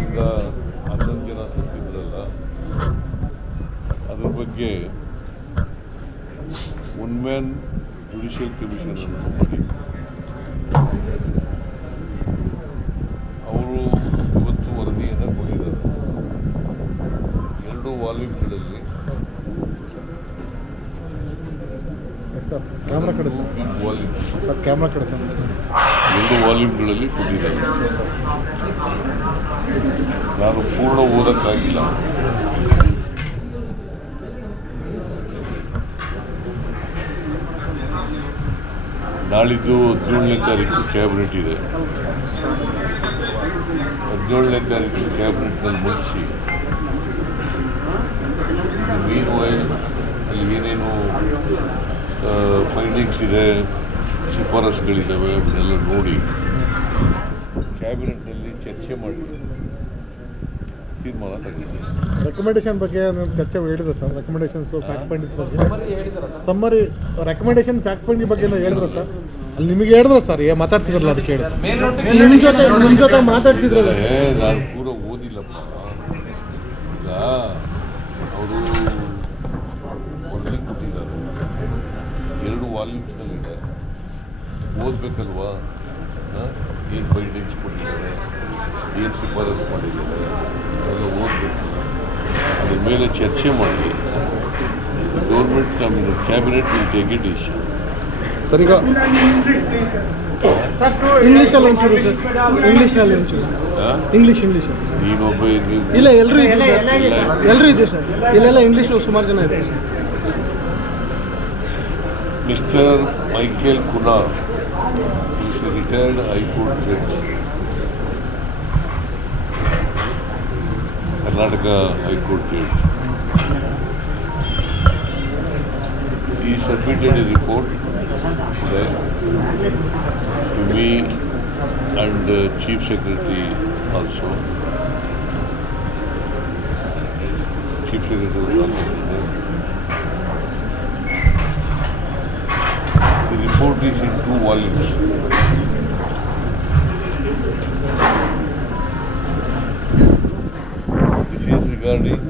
ಈಗ 11 ಜನ ಸತ್ತಿದ್ರಲ್ಲ, ಅದ್ರ ಬಗ್ಗೆ ಒನ್ ಮ್ಯಾನ್ ಜುಡಿಷಿಯಲ್ ಕಮಿಷನ್ ಅನ್ನು ಮಾಡಿ ಅವರು ಇವತ್ತು ವರದಿಯನ್ನು ಕೊಟ್ಟಿದ್ದಾರೆ. 2 ವಾಲ್ಯೂಮ್ಗಳಲ್ಲಿ ಸರ್ ಕ್ಯಾಮ್ರಾ ಕಡೆ ಸರ್ ವಾಲ್ಯೂಮ್ ಸರ್ ಕ್ಯಾಮ್ರಾ ಕಡೆ ಸರ್ 2 ವಾಲ್ಯೂಮ್ಗಳಲ್ಲಿ ಕೊಟ್ಟಿದ್ದಾರೆ. ನಾನು ಪೂರ್ಣ ಓದಕ್ಕಾಗಿಲ್ಲ. ನಾಳಿದ್ದು 17ನೇ ತಾರೀಕು ಕ್ಯಾಬಿನೆಟ್ ಇದೆ. 17ನೇ ತಾರೀಕು ಕ್ಯಾಬಿನೆಟ್ನಲ್ಲಿ ಮುಗಿಸಿ ಮೀನ್ ವೈಲ್ ಅಲ್ಲಿ ಏನೇನು ಫೈಂಡಿಂಗ್ಸ್ ಇದೆ, ಶಿಫಾರಸುಗಳಿದ್ದಾವೆ, ಅವನ್ನೆಲ್ಲ ನೋಡಿ ಕ್ಯಾಬಿನೆಟ್ನಲ್ಲಿ ಚರ್ಚೆ ಮಾಡಿ ತೀರ್ಮಾನ ತಗೊಂಡಿದೆ. ರೆಕಮೆಂಡೇಶನ್ ಬಗ್ಗೆ ಚರ್ಚೆ ಹೇಳಿದ್ರು ಸರ್. ರೆಕಮೆಂಡೇಶನ್ಸು ಫ್ಯಾಕ್ಟ್ ಫೈಂಡಿಂಗ್ಸ್ ಬಗ್ಗೆ ಸಮ್ಮರಿ ರೆಕಮೆಂಡೇಶನ್ ಫ್ಯಾಕ್ಟ್ ಫೈಂಡಿಂಗ್ ಬಗ್ಗೆ ಹೇಳಿದ್ರು ಸರ್. ಅಲ್ಲಿ ನಿಮಗೆ ಹೇಳಿದ್ರು ಸರ್, ಮಾತಾಡ್ತಿದ್ರಲ್ಲ ಅದಕ್ಕೆ ಹೇಳಿ. ನಿಮ್ಮ ಜೊತೆ ಮಾತಾಡ್ತಿದ್ರಲ್ಲ. ನಾನು ಪೂರ ಓದಿಲ್ಲಪ್ಪ. ಈಗ ಅವರು ವರದಿ ಕೊಟ್ಟಿದ್ದಾರೆ, 2 ವಾಲ್ಯೂಮ್ಸ್ನಲ್ಲಿದೆ. ಓದಬೇಕಲ್ವಾ, ಏನು ಫೈಂಡಿಂಗ್ಸ್ ಕೊಟ್ಟಿದ್ದಾರೆ, ಏನು ಶಿಫಾರಸು ಮಾಡಿದ್ದಾರೆ, ಎಲ್ಲ ಓದಬೇಕು. ಅದ್ರ ಮೇಲೆ ಚರ್ಚೆ ಮಾಡಿ government cabinet will take it decision. Sir ಈಗ ಇಂಗ್ಲೀಷಲ್ಲಿ ಒಂಚೂರು ಸರ್, ಇಂಗ್ಲೀಷಲ್ಲಿ ಒಂಚೂರು ಸರ್, ಇಂಗ್ಲೀಷ್ ನೀನೊಬ್ಬ ಇಲ್ಲ ಎಲ್ಲರೂ ಇದೆ ಸರ್, ಎಲ್ಲರೂ ಇದೆ ಸರ್. ಇಲ್ಲೆಲ್ಲ ಇಂಗ್ಲೀಷ್ ಸುಮಾರು ಜನ ಇದೆ. Mister Michael Kunar is a retired High Court judge, Karnataka High Court judge. He submitted a report today to me and Chief Secretary also. Chief Secretary was also there. The report is in 2 volumes. This is regarding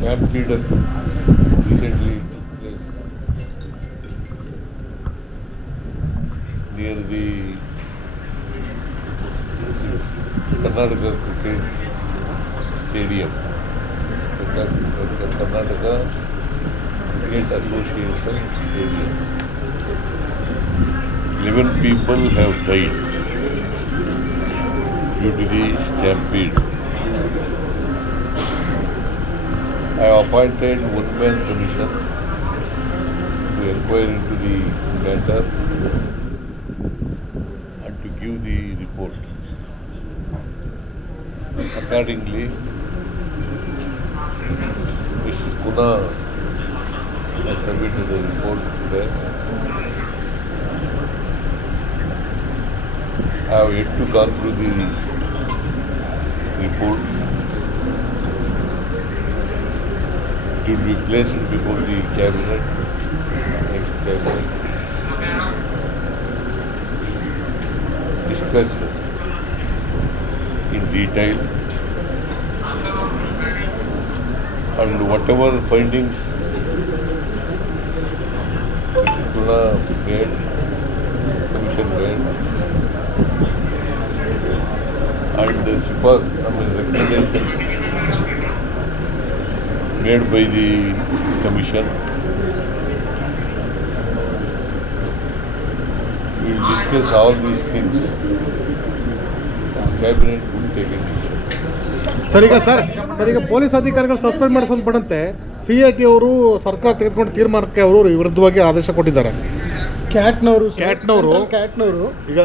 Camp Leader recently took place near the Karnataka Cricket Stadium. Karnataka Cricket Association Stadium. 11 people have died due to the stampede. I have appointed one-man commission to inquire into the matter and to give the report. Accordingly, Mr. Kuna has submitted the report today. I have yet to go through the report. It will be placed before the cabinet, next cabinet, discussed in detail, and whatever findings Mr. Kuna made, commission made, and the recommendations made by the commission, we will discuss all these things and cabinet will take a decision. Sir ಈಗ police ಅಧಿಕಾರಿಗಳು suspend ಮಾಡಿಸಲ್ಪಡಂತೆ CIT ಅವರು ಸರ್ಕಾರ ತೆಗೆದುಕೊಂಡು ತೀರ್ಮಾನಕ್ಕೆ ಅವರು ವಿರುದ್ಧವಾಗಿ ಆದೇಶ ಕೊಟ್ಟಿದ್ದಾರೆ. ಕ್ಯಾಟ್ನವರು ಈಗ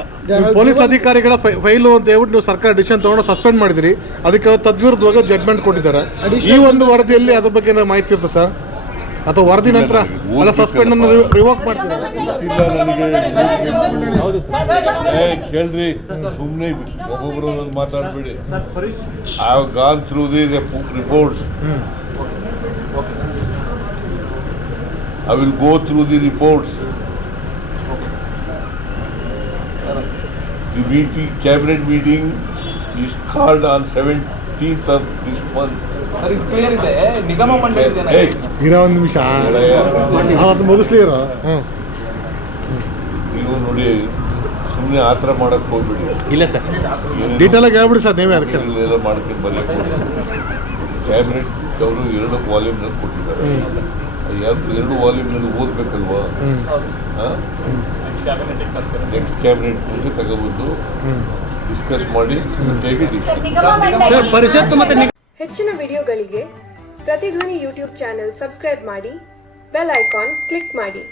ಪೊಲೀಸ್ ಅಧಿಕಾರಿಗಳ ಫೈಲು ಅಂತ ಹೇಳ್ಬಿಟ್ಟು ನೀವು ಸರ್ಕಾರ ಡಿಸಿಷನ್ ತಗೊಂಡು ಸಸ್ಪೆಂಡ್ ಮಾಡಿದಿರಿ, ಅದಕ್ಕೆ ತದ್ವಿರುದ್ಧವಾಗಿ ಜಡ್ಜ್ಮೆಂಟ್ ಕೊಟ್ಟಿದ್ದಾರೆ. ಈ ಒಂದು ವರದಿಯಲ್ಲಿ ಅದ್ರ ಬಗ್ಗೆ ಮಾಹಿತಿ ಇರುತ್ತೆ ಸರ್? ಅಥವಾ ವರದಿ ನಂತರ ಅಲ್ಲ ಸಸ್ಪೆಂಡ್ ಅನ್ನು ರಿವೋಕ್ ಮಾಡ್ತೀರಾ? ಗೊತ್ತಿಲ್ಲ ನನಗೆ. ಕೇಳ್ರಿ, ಸುಮ್ಮನೆ ಒಬ್ಬೊಬ್ಬರು ಮಾತಾಡಬೇಡಿ. I have gone through the reports. I will go through the reports. The meeting, cabinet meeting is called on 17th of this month. Sir ಇದು ಕ್ಲಿಯರ್ ಇದೆ, ನಿಗಮ ಮಂಡಳಿ ಇದೆ. Hey, ಇರೋ ಒಂದು ನಿಮಿಷ ಅದು ಮುಗಿಸ್ಲಿ ಇರೋ. ನೀವು ನೋಡಿ, ಸುಮ್ಮನೆ ಆ ಥರ ಮಾಡಕ್ಕೆ ಹೋಗ್ಬಿಡಿ. ಇಲ್ಲ ಸರ್, ಡೀಟೇಲ್ ಆಗಿ ಹೇಳ್ಬಿಡಿ ಸರ್ ನೀವೇ ಅದಕ್ಕೆ. ಎಲ್ಲ ಮಾಡ್ಕೊಂಡು ಬರೆಯಕ್ಕೆ ಕ್ಯಾಬಿನೆಟ್ ಅವರು 2 ವಾಲ್ಯೂಮ್ನಲ್ಲಿ ಕೊಟ್ಟಿದ್ದಾರೆ. ಎರಡು ವಾಲ್ಯೂಮ್ನಲ್ಲಿ ಓದಬೇಕಲ್ವಾ? ನೆಕ್ಸ್ಟ್ ಕ್ಯಾಬಿನೆಟ್ ಮುಂದೆ ತಗೊಬಂದು ಡಿಸ್ಕಸ್ ಮಾಡಿ ಹೇಗೆ ಸರ್ ಪರಿಷತ್ತು ಮತ್ತೆ ಹೆಚ್ಚಿನ ವಿಡಿಯೋಗಳಿಗೆ ಪ್ರತಿಧ್ವನಿ ಯೂಟ್ಯೂಬ್ ಚಾನೆಲ್ ಸಬ್ಸ್ಕ್ರೈಬ್ ಮಾಡಿ, ಬೆಲ್ ಐಕಾನ್ ಕ್ಲಿಕ್ ಮಾಡಿ.